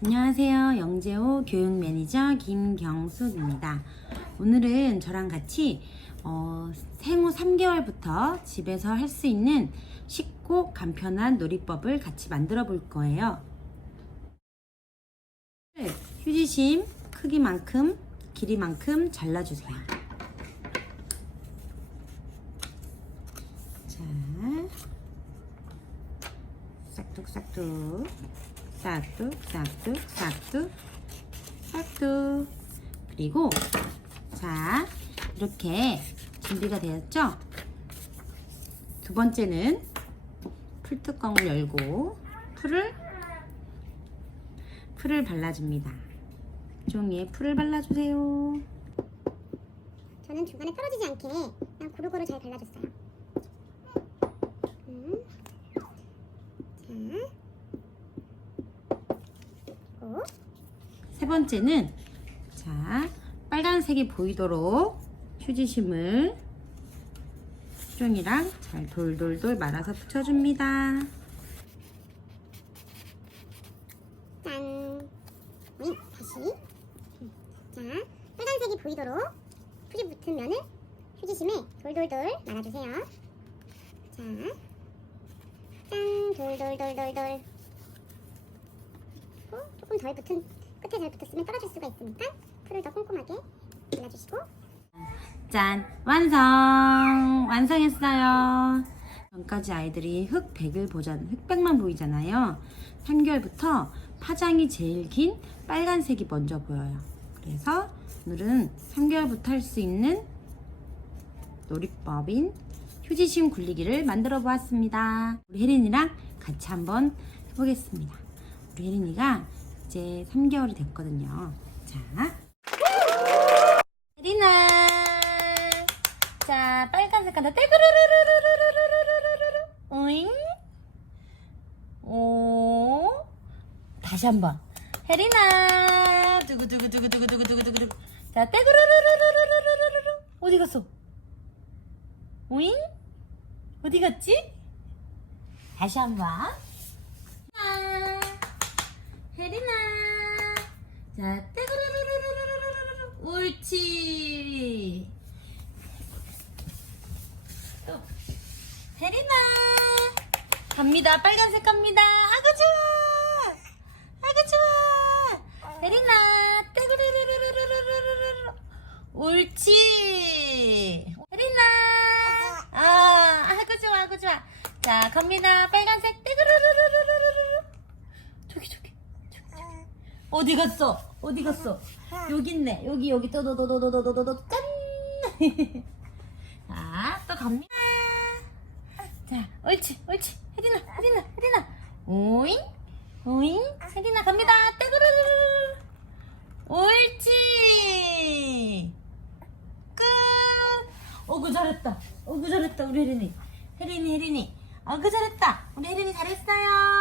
안녕하세요. 영재호 교육 매니저 김경숙입니다. 오늘은 저랑 같이 어, 생후 3개월부터 집에서 할 수 있는 쉽고 간편한 놀이법을 같이 만들어 볼 거예요. 휴지심 크기만큼 길이만큼 잘라주세요. 자, 싹둑싹둑 싹둑 싹둑 싹둑 싹둑 그리고 자 이렇게 준비가 되었죠? 두 번째는 풀뚜껑을 열고 풀을 풀을 발라줍니다. 종이에 풀을 발라주세요. 저는 중간에 떨어지지 않게 그냥 고루고루 잘 발라줬어요. 세 번째는 자 빨간색이 보이도록 휴지심을 수종이랑 잘 돌돌돌 말아서 붙여줍니다. 짠. 네, 다시. 음. 자, 빨간색이 보이도록 풀이 붙은 면을 휴지심에 돌돌돌 말아주세요. 자, 짠, 돌돌돌돌돌. 그리고 조금 덜 붙은 끝에 잘 붙었으면 떨어질 수가 있으니까 풀을 더 꼼꼼하게 발라주시고 짠 완성 완성했어요. 전까지 아이들이 흑백을 보잖 흑백만 보이잖아요. 3개월부터 파장이 제일 긴 빨간색이 먼저 보여요. 그래서 오늘은 3개월부터 할 수 있는 놀이법인 휴지심 굴리기를 만들어 보았습니다. 우리 혜린이랑 같이 한번 해보겠습니다. 혜린이가 이제 3개월이 됐거든요. 자, 혜린아. 자, 빨간색 간다. 떼그르르르르르르르르르르. 오잉? 오. 다시 한 번. 혜린아. 두구두구두구두구두구두구두구. 자, 떼그르르르르르르르르. 어디 갔어? 오잉? 어디 갔지? 다시 한 번. 자, 떼그르르르르르르르 옳지. 또 베리나 갑니다. 빨간색 갑니다. 아구 좋아. 아구 좋아. 베리나 떼그르르르르르르르 옳지. 베리나 아 아구 좋아 아구 좋아. 자 갑니다. 빨간색 떼그르르르르르르 저기 저기 저기 저기 어디 갔어? 어디 갔어? 여기 있네. 여기 여기 또도도도도도도도 짠. 자, 또 갑니다. 자, 옳지, 옳지. 혜린아, 혜린아, 혜린아. 오잉, 오잉. 혜린아 갑니다. 떼그르르르. 옳지. 끝. 어구 잘했다. 어구 잘했다 우리 혜린이. 혜린이, 혜린이. 어구 잘했다. 우리 혜린이 잘했어요.